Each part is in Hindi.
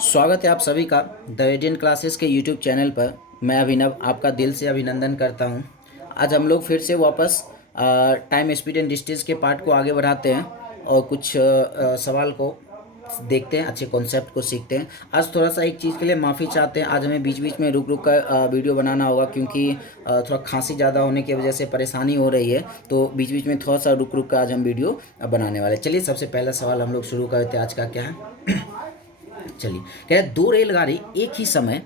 स्वागत है आप सभी का द रेडियन क्लासेस के यूट्यूब चैनल पर। मैं अभिनव आपका दिल से अभिनंदन करता हूं। आज हम लोग फिर से वापस टाइम स्पीड एंड डिस्टेंस के पार्ट को आगे बढ़ाते हैं और कुछ सवाल को देखते हैं, अच्छे कॉन्सेप्ट को सीखते हैं। आज थोड़ा सा एक चीज़ के लिए माफ़ी चाहते हैं, आज हमें बीच बीच में रुक रुक कर वीडियो बनाना होगा क्योंकि थोड़ा खांसी ज़्यादा होने की वजह से परेशानी हो रही है, तो बीच बीच में थोड़ा सा रुक रुक कर आज हम वीडियो बनाने वाले। चलिए सबसे पहला सवाल हम लोग शुरू करते हैं। आज का क्या है? चलिए, कह रहे दो रेलगाड़ी एक ही समय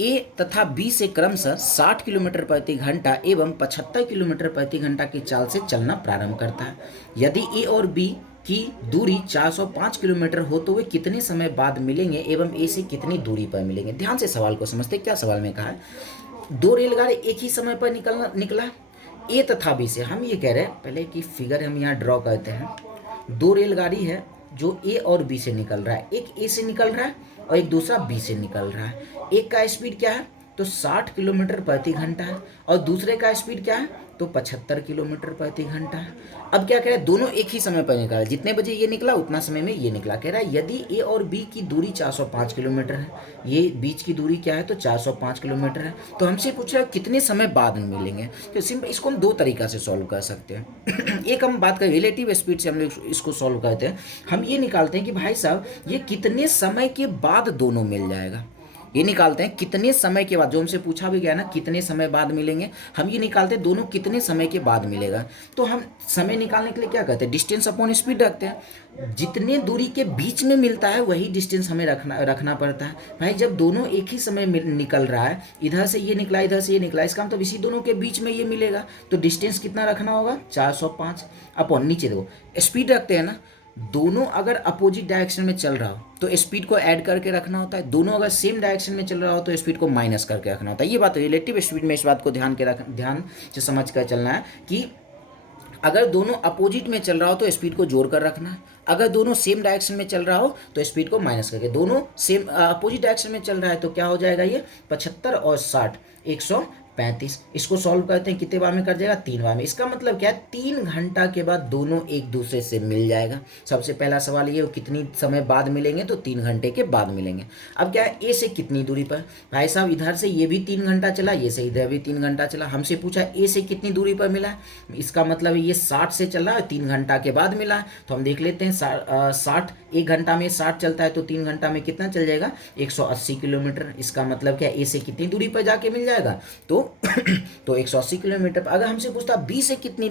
ए तथा बी से क्रमशः 60 किलोमीटर प्रति घंटा एवं 75 किलोमीटर प्रति घंटा की चाल से चलना प्रारंभ करता है। यदि ए और बी की दूरी 405 किलोमीटर हो तो वे कितने समय बाद मिलेंगे एवं ए से कितनी दूरी पर मिलेंगे? ध्यान से सवाल को समझते। क्या सवाल में कहा है? दो रेलगाड़ी एक ही समय पर निकला ए तथा बी से। हम ये कह रहे हैं, पहले की फिगर हम यहाँ ड्रॉ करते हैं। दो रेलगाड़ी है जो ए और बी से निकल रहा है, एक ए से निकल रहा है और एक दूसरा बी से निकल रहा है। एक का स्पीड क्या है? तो 60 किलोमीटर प्रति घंटा है और दूसरे का स्पीड क्या है? तो 75 किलोमीटर प्रति घंटा है। अब क्या कह रहा है? दोनों एक ही समय पर निकला, जितने बजे ये निकला उतना समय में ये निकला। कह रहा है यदि ए और बी की दूरी 405 किलोमीटर है, ये बीच की दूरी क्या है? तो 405 किलोमीटर है। तो हमसे पूछ रहा है कितने समय बाद में मिलेंगे। तो सिंपल इसको हम दो तरीका से सॉल्व कर सकते हैं। एक हम बात करें रिलेटिव स्पीड से, हम लोग इसको सॉल्व करते हैं। हम ये निकालते हैं कि भाई साहब ये कितने समय के बाद दोनों मिल जाएगा। ये निकालते हैं कितने समय के बाद, जो हमसे पूछा भी गया ना कितने समय बाद मिलेंगे, हम ये निकालते हैं दोनों कितने समय के बाद मिलेगा। तो हम समय निकालने के लिए क्या करते हैं? डिस्टेंस अपॉन स्पीड रखते हैं। जितने दूरी के बीच में मिलता है वही डिस्टेंस हमें रखना पड़ता है। भाई जब दोनों एक ही समय निकल रहा है, इधर से ये निकला इधर से ये निकला, इसका मतलब इसी दोनों के बीच में ये मिलेगा, तो डिस्टेंस कितना रखना होगा? 405 अपॉन, नीचे देखो स्पीड रखते हैं ना, दोनों अगर अपोजिट डायरेक्शन में चल रहा हो तो स्पीड को ऐड करके रखना होता है, दोनों अगर सेम डायरेक्शन में चल रहा हो तो स्पीड को माइनस करके रखना होता है। ये बात रिलेटिव स्पीड में, इस बात को ध्यान से समझ कर चलना है कि अगर दोनों अपोजिट में चल रहा हो तो स्पीड को जोड़ कर रखना है, अगर दोनों सेम डायरेक्शन में चल रहा हो तो स्पीड को माइनस करके। दोनों सेम अपोजिट डायरेक्शन में चल रहा है तो क्या हो जाएगा? ये 75 और 60 135। इसको सॉल्व करते हैं, कितने बार में कर जाएगा? 3 बार में। इसका मतलब क्या है? 3 घंटा के बाद दोनों एक दूसरे से मिल जाएगा। सबसे पहला सवाल ये, कितनी समय बाद मिलेंगे? तो 3 घंटे के बाद मिलेंगे। अब क्या है? ए से कितनी दूरी पर? भाई साहब इधर से ये भी 3 घंटा चला, ये से इधर भी 3 घंटा चला। हमसे पूछा ए से कितनी दूरी पर मिला है, इसका मतलब ये 60 से चल रहा है, 3 घंटा के बाद मिला है। तो हम देख लेते हैं 60, 1 घंटा में 60 चलता है तो 3 घंटा में कितना चल जाएगा? 180 किलोमीटर। इसका मतलब क्या? ए से कितनी दूरी पर जाके मिल जाएगा? तो तो 180 किलोमीटर पर। अगर हमसे पूछता बी से कितनी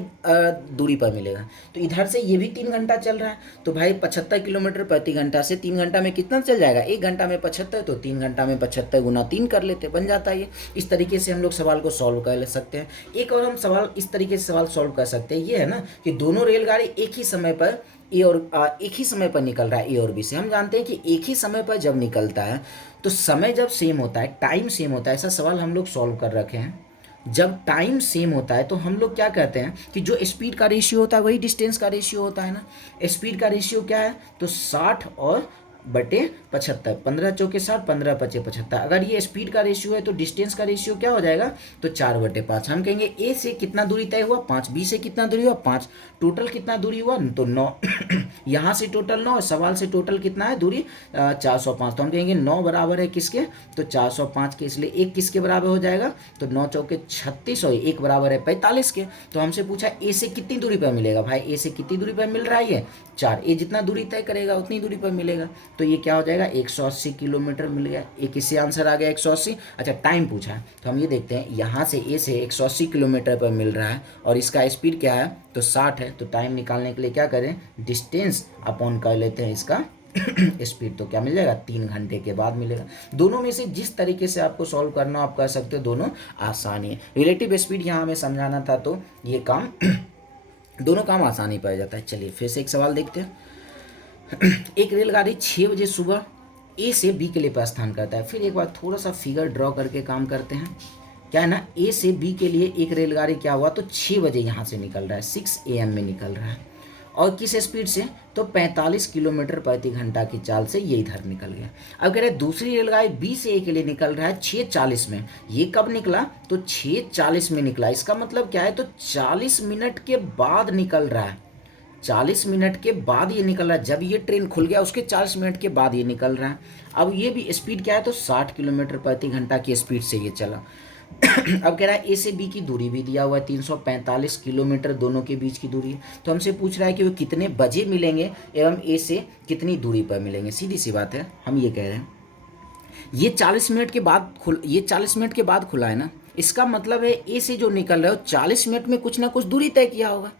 दूरी पर मिलेगा, तो इधर से ये भी 3 घंटा चल रहा है, तो भाई 75 किलोमीटर प्रति घंटा से 3 घंटा में कितना चल जाएगा? 1 घंटा में 75, तो 3 घंटा में 75 गुना 3 कर लेते, बन जाता है ये। इस तरीके से हम लोग सवाल को सॉल्व कर ले सकते हैं। एक और हम सवाल इस तरीके से सवाल सॉल्व कर सकते हैं, ये है ना कि दोनों रेलगाड़ी एक ही समय पर एक ही समय पर निकल रहा है ए और बी से। हम जानते हैं कि एक ही समय पर जब निकलता है तो समय जब सेम होता है, टाइम सेम होता है, ऐसा सवाल हम लोग सॉल्व कर रखे हैं। जब टाइम सेम होता है तो हम लोग क्या कहते हैं कि जो स्पीड का रेशियो होता है वही डिस्टेंस का रेशियो होता है ना। स्पीड का रेशियो क्या है? तो 60 और बटे 75, 15 चौके 60, 15 पचे 75। अगर ये स्पीड का रेशियो है तो डिस्टेंस का रेशियो क्या हो जाएगा? तो 4/5। हम कहेंगे ए से कितना दूरी तय हुआ? 5, बी से कितना दूरी हुआ? 5, टोटल कितना दूरी हुआ? तो 9। यहाँ से टोटल 9, सवाल से टोटल कितना है दूरी? 405। तो हम कहेंगे 9 बराबर है किसके? तो 405 के, इसलिए 1 किसके बराबर हो जाएगा? तो 9 चौके 36 और 1 बराबर है 45 के। तो हमसे पूछा ए से कितनी दूरी पर मिलेगा। भाई ए से कितनी दूरी पर मिल रहा है? ये 4। ए जितना दूरी तय करेगा उतनी दूरी पर मिलेगा, तो ये क्या हो जाएगा? 180 किलोमीटर मिल गया। एक इससे आंसर आ गया 180। अच्छा, टाइम पूछा है तो हम ये देखते हैं, यहाँ से ए से 180 किलोमीटर पर मिल रहा है और इसका स्पीड क्या है? तो 60 है। तो टाइम निकालने के लिए क्या करें? डिस्टेंस अपॉन कर लेते हैं इसका स्पीड, तो क्या मिल जाएगा? 3 घंटे के बाद मिलेगा। दोनों में से जिस तरीके से आपको सॉल्व करना आप कर सकते हो, दोनों आसानी है। रिलेटिव स्पीड यहाँ हमें समझाना था तो ये काम दोनों काम आसानी पड़ जाता है। चलिए फिर से एक सवाल देखते हैं। एक रेलगाड़ी 6 बजे सुबह ए से बी के लिए प्रस्थान करता है। फिर एक बार थोड़ा सा फिगर ड्रॉ करके काम करते हैं। क्या है ना, ए से बी के लिए एक रेलगाड़ी क्या हुआ? तो 6 बजे यहाँ से निकल रहा है, 6 AM में निकल रहा है, और किस स्पीड से? तो 45 किलोमीटर प्रति घंटा की चाल से ये इधर निकल गया। अब कह रहे दूसरी रेलगाड़ी बी से ए के लिए निकल रहा है 6:40 में। ये कब निकला? तो 6:40 में निकला। इसका मतलब क्या है? तो 40 मिनट के बाद निकल रहा है। 40 मिनट के बाद ये निकल रहा है। जब ये ट्रेन खुल गया उसके 40 मिनट के बाद ये निकल रहा है। अब ये भी स्पीड क्या है, तो 60 किलोमीटर प्रति घंटा की स्पीड से ये चला। अब कह रहा है ए से बी की दूरी भी दिया हुआ है 345 किलोमीटर दोनों के बीच की दूरी है। तो हमसे पूछ रहा है कि वो कितने बजे मिलेंगे एवं ए से कितनी दूरी पर मिलेंगे। सीधी सी बात है, हम ये कह रहे हैं ये 40 मिनट के बाद खुला है ना, इसका मतलब है ए से जो निकल रहा है वो 40 मिनट में कुछ ना कुछ दूरी तय किया होगा।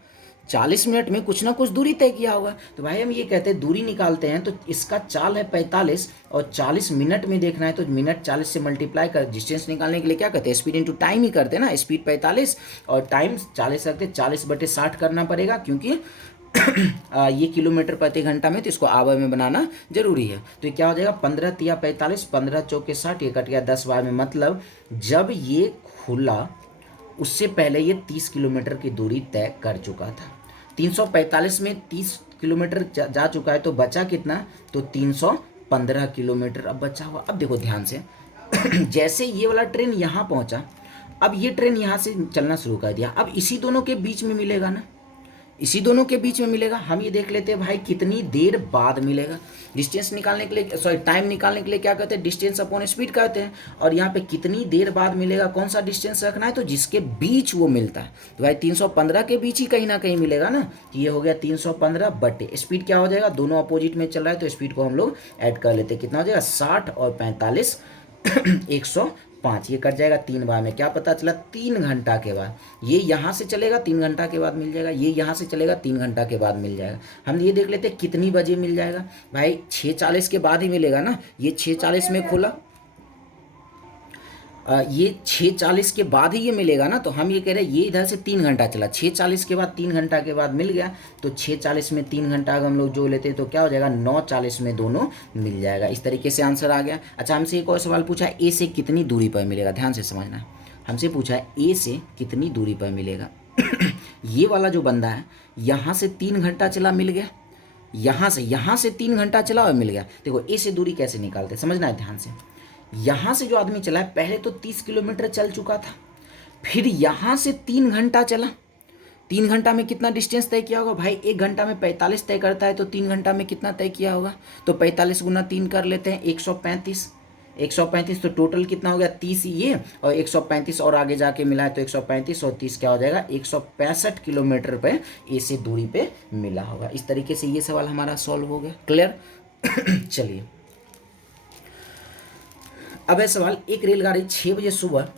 40 मिनट में कुछ ना कुछ दूरी तय किया होगा। तो भाई हम ये कहते हैं दूरी निकालते हैं तो इसका चाल है 45 और 40 मिनट में देखना है तो मिनट 40 से मल्टीप्लाई कर डिस्टेंस निकालने के लिए क्या करते हैं, स्पीड इंटू टाइम ही करते हैं ना। स्पीड 45 और टाइम 40 रखते, 40/60 करना पड़ेगा क्योंकि ये किलोमीटर प्रति घंटा में, तो इसको आवर में बनाना जरूरी है। तो ये क्या हो जाएगा 15 तिया 45, 15 चौके 60, ये कट गया 10 बार में। मतलब जब ये खुला उससे पहले ये 30 किलोमीटर की दूरी तय कर चुका था। 345 में 30 किलोमीटर जा चुका है तो बचा कितना, तो 315 किलोमीटर अब बचा हुआ। अब देखो ध्यान से जैसे ये वाला ट्रेन यहाँ पहुँचा, अब ये ट्रेन यहाँ से चलना शुरू कर दिया। अब इसी दोनों के बीच में मिलेगा ना, इसी दोनों के बीच में मिलेगा। हम ये देख लेते हैं भाई कितनी देर बाद मिलेगा। डिस्टेंस निकालने के लिए, सॉरी टाइम निकालने के लिए क्या कहते हैं, डिस्टेंस अपॉन स्पीड कहते हैं। और यहाँ पे कितनी देर बाद मिलेगा, कौन सा डिस्टेंस रखना है, तो जिसके बीच वो मिलता है। तो भाई 315 के बीच ही कहीं ना कहीं मिलेगा ना। तो ये हो गया 315 बटे स्पीड क्या हो जाएगा, दोनों अपोजिट में चल रहा है तो स्पीड को हम लोग ऐड कर लेते हैं। कितना हो जाएगा 60 और 45 105। ये कट जाएगा 3 बार में। क्या पता चला 3 घंटा के बाद ये यहाँ से चलेगा, 3 घंटा के बाद मिल जाएगा। ये यहाँ से चलेगा 3 घंटा के बाद मिल जाएगा। हम ये देख लेते हैं कितनी बजे मिल जाएगा। भाई 6:40 के बाद ही मिलेगा ना। ये 6:40 में खुला, ये 6:40 के बाद ही ये मिलेगा ना। तो हम ये कह रहे हैं ये इधर से 3 घंटा चला, 6:40 के बाद 3 घंटा के बाद मिल गया। तो 6:40 में 3 घंटा अगर हम लोग जो लेते हैं तो क्या हो जाएगा 9:40 में दोनों मिल जाएगा। इस तरीके से आंसर आ गया। अच्छा हमसे एक और सवाल पूछा है ए से कितनी दूरी पर मिलेगा, ध्यान से समझना है। हमसे पूछा है ए से कितनी दूरी पर मिलेगा। ये वाला जो बंदा है यहाँ से 3 घंटा चला, मिल गया। यहाँ से 3 घंटा चला और मिल गया। देखो ए से दूरी कैसे निकालते हैं, समझना है ध्यान से। यहाँ से जो आदमी चला है पहले तो 30 किलोमीटर चल चुका था, फिर यहाँ से 3 घंटा चला। 3 घंटा में कितना डिस्टेंस तय किया होगा भाई, 1 घंटा में 45 तय करता है तो 3 घंटा में कितना तय किया होगा। तो 45 गुना 3 कर लेते हैं 135। 135 तो टोटल कितना हो गया 30 ये, और 135 और आगे जाके मिला है तो 135 और 30 क्या हो जाएगा 165 किलोमीटर पे ए से दूरी पे मिला होगा। इस तरीके से ये सवाल हमारा सॉल्व हो गया। क्लियर चलिए अब है सवाल, एक रेलगाड़ी 6 बजे सुबह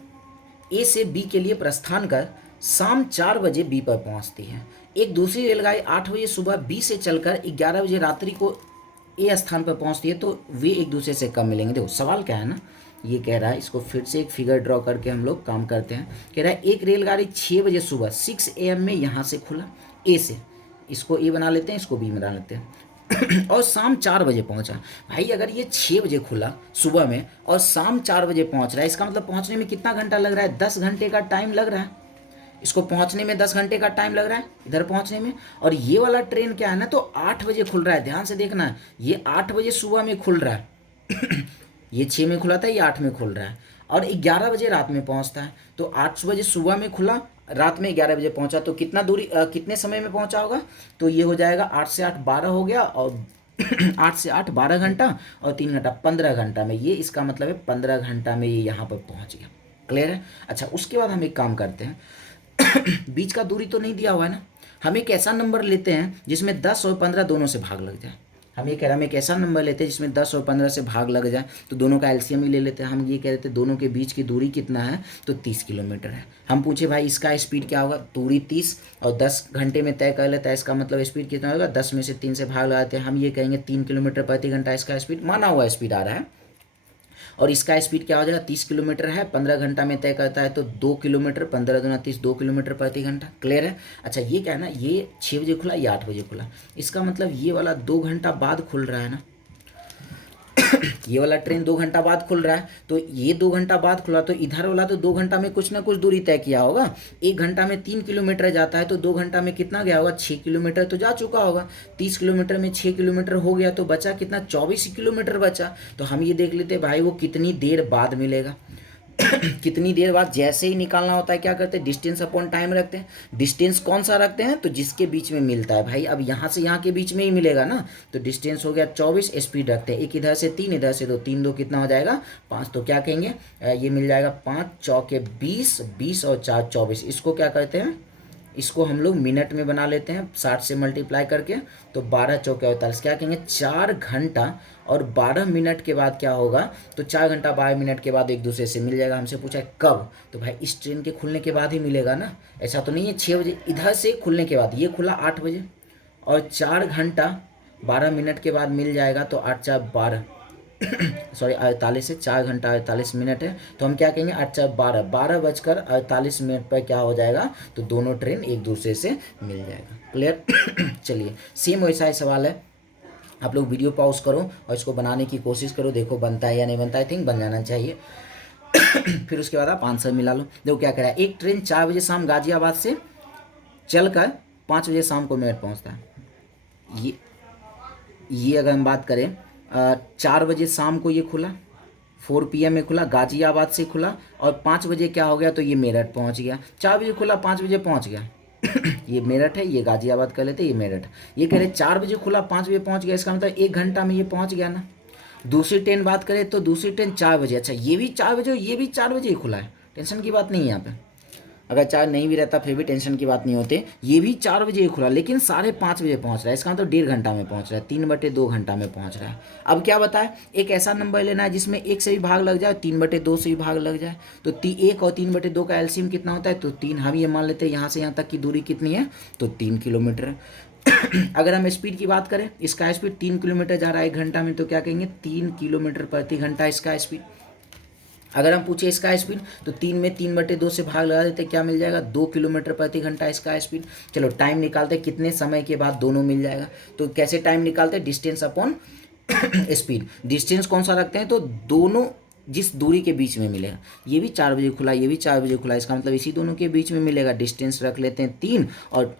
ए से बी के लिए प्रस्थान कर शाम 4 बजे बी पर पहुंचती है। एक दूसरी रेलगाड़ी 8 बजे सुबह बी से चलकर 11 बजे रात्रि को ए स्थान पर पहुंचती है, तो वे एक दूसरे से कब मिलेंगे। देखो सवाल क्या है ना, ये कह रहा है, इसको फिर से एक फिगर ड्रॉ करके हम लोग काम करते हैं। कह रहा है एक रेलगाड़ी 6 बजे सुबह 6 AM में यहाँ से खुला ए से, इसको ए बना लेते हैं, इसको बी बना लेते हैं और शाम 4 बजे पहुंचा। भाई अगर ये 6 बजे खुला सुबह में और शाम 4 बजे पहुंच रहा है, इसका मतलब पहुंचने में कितना घंटा लग रहा है, 10 घंटे का टाइम लग रहा है। इसको पहुंचने में 10 घंटे का टाइम लग रहा है इधर पहुंचने में। और ये वाला ट्रेन क्या है ना, तो 8 बजे खुल रहा है, ध्यान से देखना है, ये 8 बजे सुबह में खुल रहा है ये 6 में खुला था, ये 8 में खुल रहा है और 11 बजे रात में पहुंचता है। तो 8 बजे सुबह में खुला, रात में 11 बजे पहुंचा, तो कितना दूरी कितने समय में पहुंचा होगा, तो ये हो जाएगा 8 से 8 12 हो गया, और 8 से 8 12 घंटा और 3 घंटा 15 घंटा में, ये इसका मतलब है 15 घंटा में ये यहाँ पर पहुँच गया। क्लियर है। अच्छा उसके बाद हम एक काम करते हैं बीच का दूरी तो नहीं दिया हुआ है ना, हम एक ऐसा नंबर लेते हैं जिसमें 10 और 15 दोनों से भाग लग जाए। हम ये कह रहे हैं हम एक ऐसा नंबर लेते हैं जिसमें 10 और 15 से भाग लग जाए, तो दोनों का एलसीएम ही ले लेते हैं। हम ये कह रहे थे दोनों के बीच की दूरी कितना है, तो 30 किलोमीटर है। हम पूछे भाई इसका स्पीड क्या होगा, दूरी 30 और 10 घंटे में तय कर लेता है, इसका मतलब स्पीड कितना होगा, 10 में से 3 से भाग लगाते हैं, हम ये कहेंगे 3 किलोमीटर प्रति घंटा इसका स्पीड, माना हुआ स्पीड आ रहा है। और इसका स्पीड क्या हो जाएगा 30 किलोमीटर है, 15 घंटा में तय करता है तो 2 किलोमीटर, 15 दूना 30, 2 किलोमीटर प्रति घंटा। क्लियर है। अच्छा ये क्या है ना, ये 6 बजे खुला, ये 8 बजे खुला, इसका मतलब ये वाला 2 घंटा बाद खुल रहा है ना ये वाला ट्रेन 2 घंटा बाद खुल रहा है, तो ये 2 घंटा बाद खुला, तो इधर वाला तो 2 घंटा में कुछ ना कुछ दूरी तय किया होगा। 1 घंटा में 3 किलोमीटर जाता है, तो 2 घंटा में कितना गया होगा, 6 किलोमीटर तो जा चुका होगा। 30 किलोमीटर में 6 किलोमीटर हो गया, तो बचा कितना, 24 किलोमीटर बचा। तो हम ये देख लेते भाई वो कितनी देर बाद मिलेगा कितनी देर बाद जैसे ही निकालना होता है क्या करते हैं, डिस्टेंस अपॉन टाइम रखते हैं। डिस्टेंस कौन सा रखते हैं, तो जिसके बीच में मिलता है भाई, अब यहाँ से यहाँ के बीच में ही मिलेगा ना, तो डिस्टेंस हो गया 24, स्पीड रखते हैं, एक इधर से 3 इधर से 2, 3 2 कितना हो जाएगा 5, तो क्या कहेंगे ये मिल जाएगा 5 चौके 20, 20 और 4 24। इसको क्या करते हैं, इसको हम लोग मिनट में बना लेते हैं 60 से मल्टीप्लाई करके, तो 12 चौके 48, क्या कहेंगे 4 घंटा और 12 मिनट के बाद क्या होगा, तो 4 घंटा 12 मिनट के बाद एक दूसरे से मिल जाएगा। हमसे पूछा है कब, तो भाई इस ट्रेन के खुलने के बाद ही मिलेगा ना, ऐसा तो नहीं है 6 बजे इधर से खुलने के बाद, ये खुला 8 बजे और 4 घंटा 12 मिनट के बाद मिल जाएगा, तो 8 4 12 सॉरी 48 से 4 घंटा 48 मिनट है, तो हम क्या कहेंगे 8 4 12, 12 बजकर 48 मिनट पर क्या हो जाएगा, तो दोनों ट्रेन एक दूसरे से मिल जाएगा। क्लियर। चलिए सेम वैसा ही सवाल है, आप लोग वीडियो पॉज करो और इसको बनाने की कोशिश करो, देखो बनता है या नहीं बनता है, आई थिंक बन जाना चाहिए। फिर उसके बाद आप आंसर मिला लो। देखो क्या करा है, एक ट्रेन 4 बजे शाम गाजियाबाद से चलकर 5 बजे शाम को मेरठ पहुंचता है। ये अगर हम बात करें 4 बजे शाम को ये खुला, 4 PM में खुला, गाजियाबाद से खुला, और 5 बजे क्या हो गया, तो ये मेरठ पहुंच गया। 4 बजे खुला 5 बजे पहुंच गया। ये मेरठ है, ये गाजियाबाद कर लेते, ये मेरठ। ये कह रहे 4 बजे खुला 5 बजे पहुंच गया, इसका मतलब 1 घंटा में ये पहुंच गया ना। दूसरी ट्रेन बात करें तो दूसरी ट्रेन 4 बजे, अच्छा ये भी 4 बजे ये भी 4 बजे ही खुला है, टेंशन की बात नहीं है यहाँ पे। अगर 4 नहीं भी रहता फिर भी टेंशन की बात नहीं होती। ये भी 4 बजे ही खुला लेकिन 5:30 बजे पहुंच रहा है, इसका मतलब 1.5 घंटा में पहुंच रहा है, 3/2 घंटा में पहुंच रहा है। अब क्या बताए, एक ऐसा नंबर लेना है जिसमें 1 से भी भाग लग जाए, 3/2 से भी भाग लग जाए, तो 1 और 3/2 का एलसीएम कितना होता है, तो 3। हम ये मान लेते हैं यहाँ से यहाँ तक की दूरी कितनी है, तो 3 किलोमीटर है। अगर हम स्पीड की बात करें, इसका स्पीड 3 किलोमीटर जा रहा है 1 घंटा में, तो क्या कहेंगे 3 किलोमीटर प्रति घंटा इसका स्पीड। अगर हम पूछे इसका स्पीड, तो 3 में 3/2 से भाग लगा देते, क्या मिल जाएगा 2 किलोमीटर प्रति घंटा इसका स्पीड। चलो टाइम निकालते कितने समय के बाद दोनों मिल जाएगा, तो कैसे टाइम निकालते हैं, डिस्टेंस अपॉन स्पीड। डिस्टेंस कौन सा रखते हैं, तो दोनों जिस दूरी के बीच में मिलेगा, ये भी 4 बजे खुला ये भी 4 बजे खुला, इसका मतलब इसी दोनों के बीच में मिलेगा। डिस्टेंस रख लेते हैं 3 और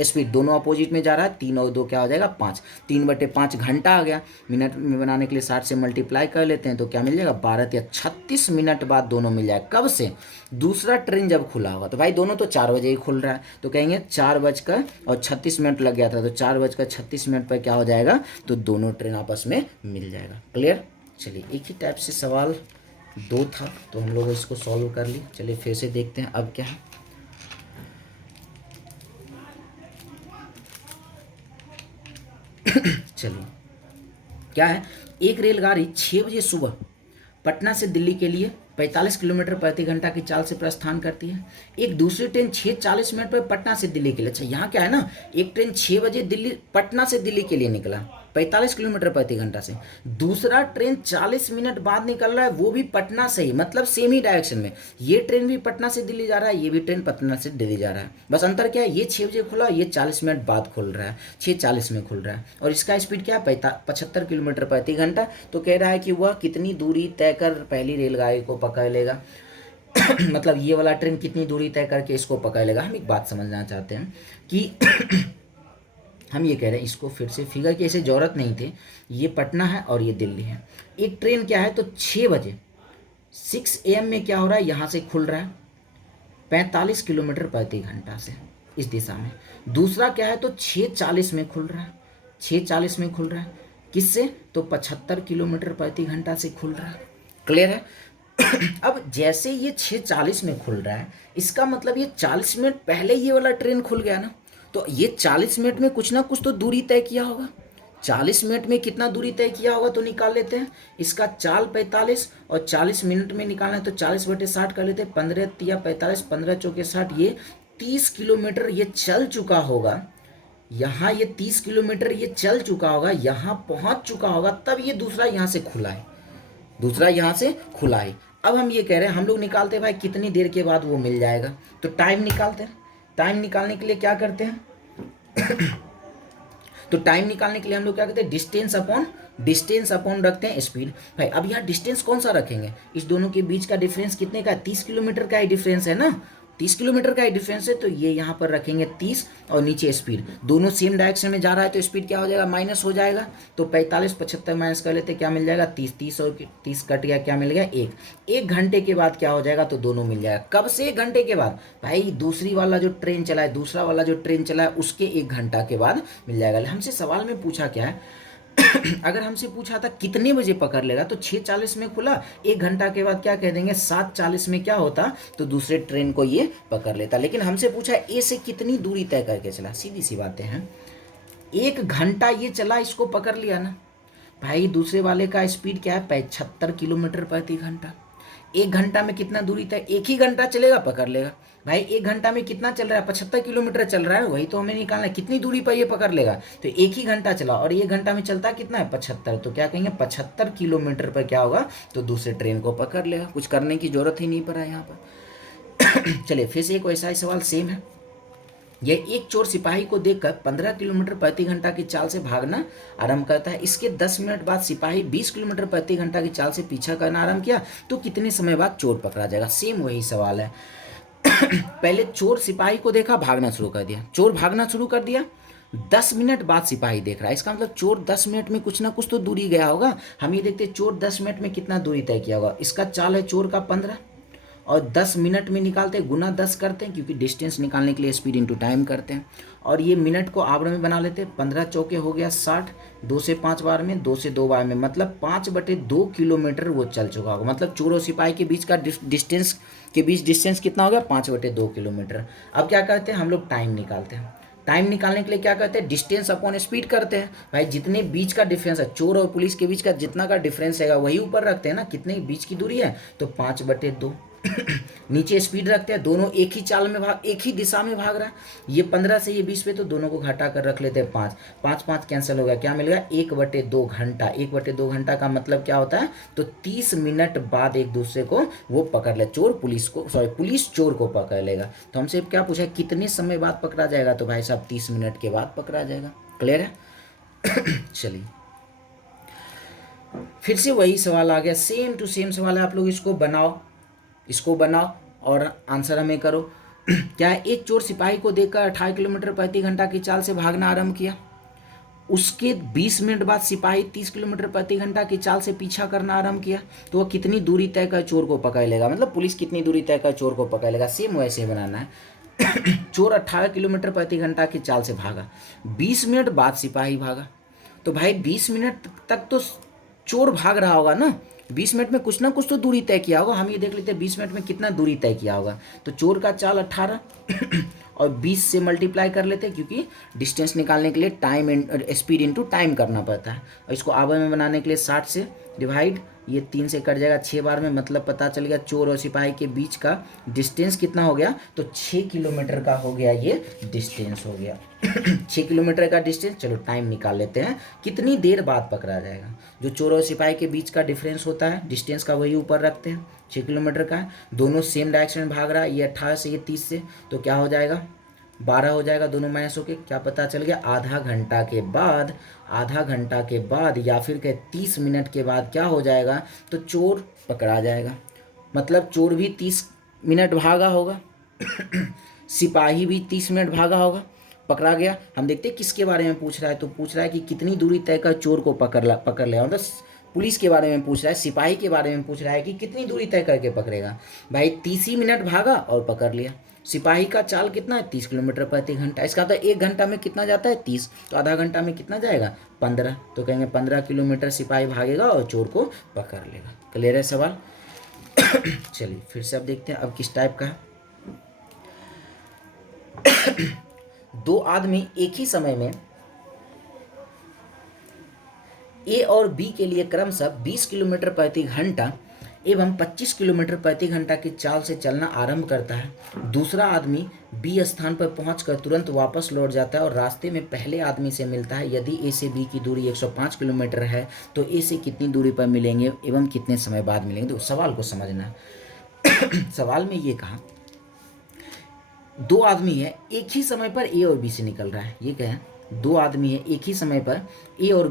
स्पीड दोनों अपोजिट में जा रहा है, 3 और 2 क्या हो जाएगा 5, 3/5 घंटा आ गया। मिनट में बनाने के लिए 60 से मल्टीप्लाई कर लेते हैं, तो क्या मिल जाएगा 12 या 36 मिनट बाद दोनों मिल जाएगा। कब से, दूसरा ट्रेन जब खुला होगा, तो भाई दोनों तो 4 बजे ही खुल रहा है, तो कहेंगे 4:36 लग गया था, तो 4:36 पर क्या हो जाएगा, तो दोनों ट्रेन आपस में मिल जाएगा। क्लियर। चलिए एक ही टाइप से सवाल 2 था, तो हम लोग इसको सॉल्व कर लिए। चलिए फिर से देखते हैं अब क्या है। चलिए क्या है, एक रेलगाड़ी 6 बजे सुबह पटना से दिल्ली के लिए 45 किलोमीटर प्रति घंटा की चाल से प्रस्थान करती है। एक दूसरी ट्रेन 6:40 पर पटना से दिल्ली के लिए, अच्छा यहाँ क्या है ना, एक ट्रेन 6 बजे पटना से दिल्ली के लिए निकला 45 किलोमीटर प्रति घंटा से, दूसरा ट्रेन 40 मिनट बाद निकल रहा है, वो भी पटना से ही, मतलब सेम ही डायरेक्शन में। ये ट्रेन भी पटना से दिल्ली जा रहा है, ये भी ट्रेन पटना से दिल्ली जा रहा है, बस अंतर क्या है, ये 6 बजे खुला, ये 40 मिनट बाद खुल रहा है, 6:40 में खुल रहा है, और इसका स्पीड क्या है 75 किलोमीटर प्रति घंटा। तो कह रहा है कि वह कितनी दूरी तय कर पहली रेलगाड़ी को पकड़ लेगा। मतलब ये वाला ट्रेन कितनी दूरी तय करके इसको पकड़ लेगा। हम एक बात समझना चाहते हैं कि हम ये कह रहे हैं, इसको फिर से फिगर की ऐसे जरूरत नहीं थे, ये पटना है और ये दिल्ली है। एक ट्रेन क्या है, तो 6 बजे 6 AM में क्या हो रहा है, यहाँ से खुल रहा है 45 किलोमीटर प्रति घंटा से इस दिशा में। दूसरा क्या है, तो 6:40 में खुल रहा है, 6:40 में खुल रहा है, किससे, तो 75 किलोमीटर प्रति घंटा से खुल रहा है। क्लियर है। अब जैसे ये 6:40 में खुल रहा है, इसका मतलब ये 40 मिनट पहले ये वाला ट्रेन खुल गया ना, तो ये 40 मिनट में कुछ ना कुछ तो दूरी तय किया होगा। 40 मिनट में कितना दूरी तय किया होगा, तो निकाल लेते हैं। इसका चाल 45 और 40 मिनट में निकालना है, तो 40/60 कर लेते हैं, 15 या 45, 15 चौके 60, ये 30 किलोमीटर ये चल चुका होगा। यहाँ ये 30 किलोमीटर ये चल चुका होगा, यहाँ पहुँच चुका होगा, तब ये दूसरा यहाँ से खुला है, दूसरा यहाँ से खुला है। अब हम ये कह रहे हैं, हम लोग निकालते हैं भाई कितनी देर के बाद वो मिल जाएगा, तो टाइम निकालते हैं। टाइम निकालने के लिए क्या करते हैं तो टाइम निकालने के लिए हम लोग क्या करते हैं, डिस्टेंस अपॉन रखते हैं स्पीड। भाई अब यहाँ डिस्टेंस कौन सा रखेंगे, इस दोनों के बीच का डिफरेंस कितने का है, 30 किलोमीटर का ही डिफरेंस है ना, 30 किलोमीटर का डिफरेंस है, तो ये यहाँ पर रखेंगे 30 और नीचे स्पीड, दोनों सेम डायरेक्शन में जा रहा है तो स्पीड क्या हो जाएगा, माइनस हो जाएगा। तो 45 75 माइनस कर लेते, क्या मिल जाएगा 30, 30 और 30 कट गया, क्या मिल गया 1 घंटे के बाद क्या हो जाएगा, तो दोनों मिल जाएगा। कब से 1 घंटे के बाद, भाई दूसरी वाला जो ट्रेन चला है, दूसरा वाला जो ट्रेन चला है उसके 1 घंटा के बाद मिल जाएगा। हमसे सवाल में पूछा क्या है अगर हमसे पूछा था कितने बजे पकड़ लेगा, तो 6:40 में खुला, 1 घंटा के बाद क्या कह देंगे 7:40 में क्या होता, तो दूसरे ट्रेन को ये पकड़ लेता। लेकिन हमसे पूछा ए से कितनी दूरी तय करके चला, सीधी सी बातें हैं, 1 घंटा ये चला, इसको पकड़ लिया ना भाई। दूसरे वाले का स्पीड क्या है, 75 किलोमीटर प्रति घंटा। 1 घंटा में कितना दूरी तय, 1 ही घंटा चलेगा पकड़ लेगा। भाई 1 घंटा में कितना चल रहा है, 75 किलोमीटर चल रहा है, वही तो हमें निकालना है कितनी दूरी पर ये पकड़ लेगा। तो 1 ही घंटा चला और 1 घंटा में चलता कितना है 75, तो क्या कहेंगे 75 किलोमीटर पर क्या होगा, तो दूसरे ट्रेन को पकड़ लेगा। कुछ करने की जरूरत ही नहीं पड़ा यहाँ पर। चलिए फिर से एक वैसा ही सवाल सेम है। यह एक चोर सिपाही को देखकर 15 किलोमीटर प्रति घंटा की चाल से भागना आरंभ करता है। इसके 10 मिनट बाद सिपाही 20 किलोमीटर प्रति घंटा की चाल से पीछा करना आरंभ किया, तो कितने समय बाद चोर पकड़ा जाएगा। सेम वही सवाल है। पहले चोर सिपाही को देखा, भागना शुरू कर दिया, चोर भागना शुरू कर दिया, 10 मिनट बाद सिपाही देख रहा है, इसका मतलब चोर 10 मिनट में कुछ ना कुछ तो दूरी गया होगा। हम ये देखते चोर 10 मिनट में कितना दूरी तय किया होगा। इसका चाल है चोर का 15 और 10 मिनट में निकालते हैं, गुना 10 करते हैं, क्योंकि डिस्टेंस निकालने के लिए स्पीड इंटू टाइम करते हैं। और ये मिनट को आवरण में बना लेते हैं, 15 चौके हो गया 60, 2 से 5 बार में, 2 से 2 बार में, मतलब 5/2 किलोमीटर वो चल चुका होगा। मतलब चोर और सिपाही के बीच का डिस्टेंस कितना हो गया, 5/2 किलोमीटर। अब क्या करते हैं हम लोग, टाइम निकालते हैं। टाइम निकालने के लिए क्या करते हैं, डिस्टेंस अपॉन स्पीड करते हैं। भाई जितने बीच का डिफरेंस है, चोर और पुलिस के बीच का जितना का डिफरेंस है वही ऊपर रखते हैं ना, कितने बीच की दूरी है, तो 5/2। नीचे स्पीड रखते हैं, दोनों एक ही चाल में एक ही दिशा में भाग रहा है। ये 15 से ये 20 पे, तो दोनों को घटा कर रख लेते हैं 5, 5 5 कैंसिल हो गया, क्या मिल गया 1/2 घंटा। 1/2 घंटा का मतलब क्या होता है, तो 30 मिनट बाद एक दूसरे को वो पकड़ ले, पुलिस चोर को पकड़ लेगा। तो हमसे क्या पूछा है, कितने समय बाद पकड़ा जाएगा, तो भाई साहब 30 मिनट के बाद पकड़ा जाएगा। क्लियर है। चलिए फिर से वही सवाल आ गया, सेम टू सेम सवाल है। आप लोग इसको बनाओ और आंसर हमें करो। क्या है, एक चोर सिपाही को देखकर 18 किलोमीटर प्रति घंटा की चाल से भागना आरंभ किया। उसके 20 मिनट बाद सिपाही 30 किलोमीटर प्रति घंटा की चाल से पीछा करना आरंभ किया, तो वह कितनी दूरी तय कर चोर को पकड़ लेगा, मतलब पुलिस कितनी दूरी तय कर चोर को पकड़ लेगा। सेम वैसे ही बनाना है। चोर 18 किलोमीटर प्रति घंटा की चाल से भागा, 20 मिनट बाद सिपाही भागा, तो भाई 20 मिनट तक तो चोर भाग रहा होगा ना, 20 मिनट में कुछ ना कुछ तो दूरी तय किया होगा। हम ये देख लेते हैं 20 मिनट में कितना दूरी तय किया होगा, तो चोर का चाल 18 और 20 से मल्टीप्लाई कर लेते हैं, क्योंकि डिस्टेंस निकालने के लिए टाइम स्पीड इंटू टाइम करना पड़ता है। और इसको आवर में बनाने के लिए 60 से डिवाइड, ये 3 से कट जाएगा 6 बार में, मतलब पता चल गया चोर और सिपाही के बीच का डिस्टेंस कितना हो गया, तो 6 किलोमीटर का हो गया, ये डिस्टेंस हो गया। 6 किलोमीटर का डिस्टेंस। चलो टाइम निकाल लेते हैं, कितनी देर बाद पकड़ा जाएगा। जो चोर और सिपाही के बीच का डिफरेंस होता है डिस्टेंस का, वही ऊपर रखते हैं, 6 किलोमीटर का है, दोनों सेम डायरेक्शन में भाग रहा है, ये 18 से ये 30 से, तो क्या हो जाएगा 12 हो जाएगा, दोनों माइनस होके क्या पता चल गया, आधा घंटा के बाद या फिर 30 मिनट के बाद क्या हो जाएगा, तो चोर पकड़ा जाएगा। मतलब चोर भी 30 मिनट भागा होगा, सिपाही भी 30 मिनट भागा होगा, पकड़ा गया। हम देखते हैं किसके बारे में पूछ रहा है, तो पूछ रहा है कि कितनी दूरी तय कर चोर को पकड़ लिया, मतलब पुलिस के बारे में पूछ रहा है, सिपाही के बारे में पूछ रहा है कि कितनी दूरी तय करके पकड़ेगा। भाई 30 ही मिनट भागा और पकड़ लिया। सिपाही का चाल कितना है, 30 किलोमीटर प्रति घंटा, इसका तो 1 घंटा में कितना जाता है 30, तो आधा घंटा में कितना जाएगा 15, तो कहेंगे 15 किलोमीटर सिपाही भागेगा और चोर को पकड़ लेगा। क्लियर है सवाल। चलिए फिर से अब देखते हैं अब किस टाइप का है। दो आदमी एक ही समय में ए और बी के लिए क्रमशः 20 किलोमीटर प्रति घंटा एवं 25 किलोमीटर प्रति घंटा की चाल से चलना आरंभ करता है। दूसरा आदमी बी स्थान पर पहुंचकर तुरंत वापस लौट जाता है और रास्ते में पहले आदमी से मिलता है। यदि ए से बी की दूरी 105 किलोमीटर है तो ए से कितनी दूरी पर मिलेंगे एवं कितने समय बाद मिलेंगे। तो सवाल को समझना है। सवाल में ये कहा दो आदमी है एक ही समय पर ए और बी से निकल रहा है। ये क्या है, दो आदमी है एक ही समय पर ए और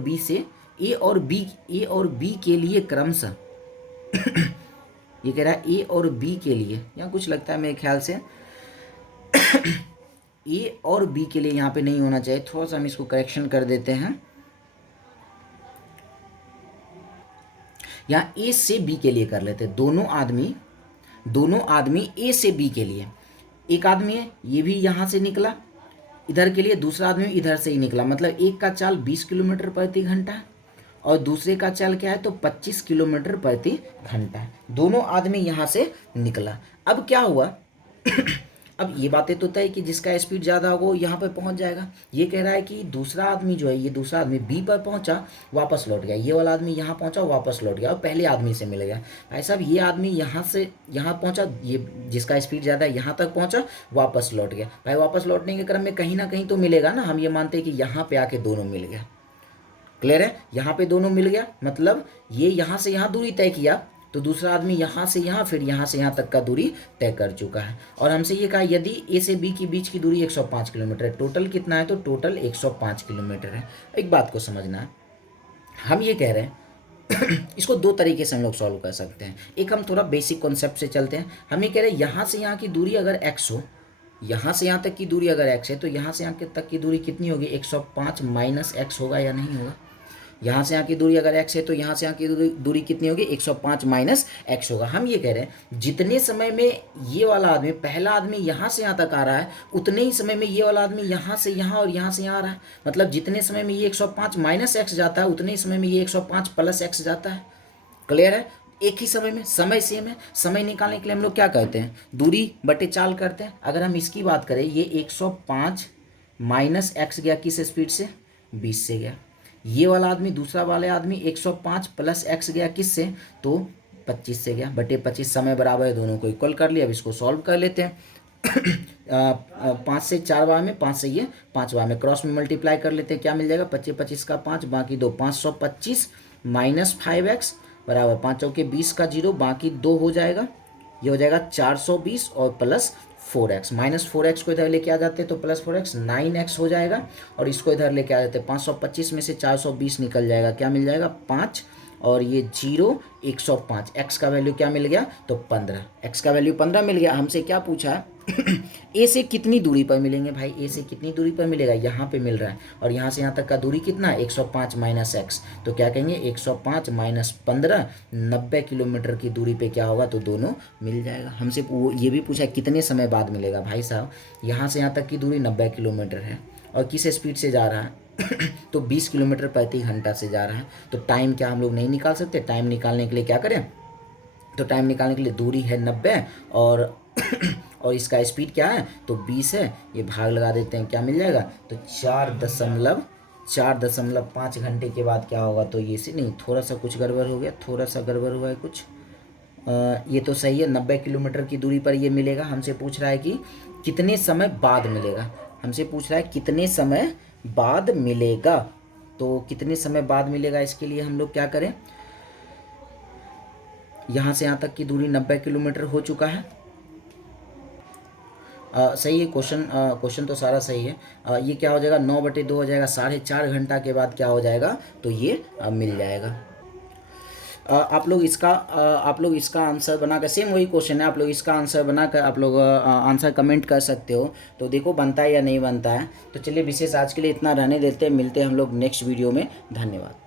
बी के लिए क्रमशः ये कह रहा है ए और बी के लिए, यहाँ कुछ लगता है मेरे ख्याल से ए और बी के लिए यहाँ पे नहीं होना चाहिए, थोड़ा सा हम इसको करेक्शन कर देते हैं। यहाँ ए से बी के लिए कर लेते हैं, दोनों आदमी ए से बी के लिए। एक आदमी है ये भी यहाँ से निकला इधर के लिए, दूसरा आदमी इधर से ही निकला, मतलब एक का चाल 20 किलोमीटर प्रति घंटा है और दूसरे का चाल क्या है तो 25 किलोमीटर प्रति घंटा है। दोनों आदमी यहाँ से निकला। अब क्या हुआ अब ये बातें तो तय कि जिसका स्पीड ज़्यादा होगा वो यहाँ पर पहुँच जाएगा। ये कह रहा है कि दूसरा आदमी जो है, ये दूसरा आदमी बी पर पहुँचा वापस लौट गया, ये वाला आदमी यहाँ पहुँचा वापस लौट गया और पहले आदमी से मिल गया। भाई साहब ये आदमी यहाँ से यहाँ पहुँचा, ये जिसका स्पीड ज़्यादा है यहाँ तक पहुँचा वापस लौट गया। भाई वापस लौटने के क्रम में कहीं ना कहीं तो मिलेगा ना, हम ये मानते हैं कि यहाँ पे आके दोनों मिल गया। क्लियर है, यहाँ पे दोनों मिल गया, मतलब ये यहाँ से यहाँ दूरी तय किया तो दूसरा आदमी यहाँ से यहाँ फिर यहाँ से यहाँ तक का दूरी तय कर चुका है। और हमसे ये कहा यदि ए से बी के बीच की दूरी 105 किलोमीटर है, टोटल कितना है तो टोटल 105 किलोमीटर है। एक बात को समझना है, हम ये कह रहे हैं इसको दो तरीके से हम लोग सॉल्व कर सकते हैं। एक हम थोड़ा बेसिक कॉन्सेप्ट से चलते हैं। हम ये कह रहे हैं यहाँ से यहाँ की दूरी अगर x हो, यहाँ से यहाँ तक की दूरी अगर x है तो यहाँ से यहाँ तक की दूरी कितनी होगी 105 माइनस x होगा या नहीं होगा। यहाँ से यहाँ की दूरी अगर x है तो यहाँ से यहाँ की दूरी कितनी होगी 105 माइनस x होगा। हम ये कह रहे हैं जितने समय में ये वाला आदमी पहला आदमी यहाँ से यहाँ तक आ रहा है उतने ही समय में ये वाला आदमी यहाँ से यहाँ और यहाँ से यहाँ आ रहा है, मतलब जितने समय में ये 105 माइनस x जाता है उतने ही समय में ये 105 प्लस x जाता है। क्लियर है, एक ही समय में, समय सेम है। समय निकालने के लिए हम लोग क्या करते हैं दूरी बटे चाल करते हैं। अगर हम इसकी बात करें ये 105 माइनस x गया किस स्पीड से 20 से गया, ये वाला आदमी दूसरा वाले आदमी 105 प्लस x गया किस से तो 25 से गया, बटे 25 समय बराबर है, दोनों को इक्वल कर लिया। अब इसको सॉल्व कर लेते हैं 5 से 4 बार में, 5 से ये 5 बार में, क्रॉस में मल्टीप्लाई कर लेते हैं, क्या मिल जाएगा 25 25 का 5 बाकी 2 525 माइनस 5x बराबर 5 चौके 20 का 0 बाकी 2 हो जाएगा, ये हो जाएगा 420 और प्लस 4x, माइनस 4x को इधर लेके आ जाते हैं तो प्लस 4x 9x हो जाएगा और इसको इधर लेके आ जाते हैं 525 में से 420 निकल जाएगा, क्या मिल जाएगा 5 और ये 0 105। x का वैल्यू क्या मिल गया तो 15, x का वैल्यू 15 मिल गया। हमसे क्या पूछा ए से कितनी दूरी पर मिलेंगे, भाई ए से कितनी दूरी पर मिलेगा, यहाँ पे मिल रहा है और यहाँ से यहाँ तक का दूरी कितना 105 माइनस एक्स, तो क्या कहेंगे 105 माइनस 15 90 किलोमीटर की दूरी पे क्या होगा तो दोनों मिल जाएगा। हमसे वो ये भी पूछा कितने समय बाद मिलेगा, भाई साहब यहाँ से यहाँ तक की दूरी 90 किलोमीटर है और किस स्पीड से जा रहा है तो 20 किलोमीटर प्रति घंटा से जा रहा है। तो टाइम क्या हम लोग नहीं निकाल सकते, टाइम निकालने के लिए क्या करें तो टाइम निकालने के लिए दूरी है 90 और इसका स्पीड क्या है तो 20 है, ये भाग लगा देते हैं क्या मिल जाएगा तो 4.5 घंटे के बाद क्या होगा तो ये से नहीं, थोड़ा सा कुछ गड़बड़ हो गया, थोड़ा सा गड़बड़ हुआ है कुछ, ये तो सही है 90 किलोमीटर की दूरी पर ये मिलेगा। हमसे पूछ रहा है कि कितने समय बाद मिलेगा, हमसे पूछ रहा है कितने समय बाद मिलेगा, तो कितने समय बाद मिलेगा इसके लिए हम लोग क्या करें, यहाँ से यहाँ तक की दूरी 90 किलोमीटर हो चुका है। सही है क्वेश्चन तो सारा सही है। ये क्या हो जाएगा 9/2 हो जाएगा, 4.5 घंटा के बाद क्या हो जाएगा तो ये मिल जाएगा। आप लोग इसका आंसर बनाकर, सेम वही क्वेश्चन है, आप लोग इसका आंसर बनाकर आप लोग आंसर कमेंट कर सकते हो, तो देखो बनता है या नहीं बनता है। तो चलिए विशेष आज के लिए इतना रहने देते हैं, मिलते हैं हम लोग नेक्स्ट वीडियो में। धन्यवाद।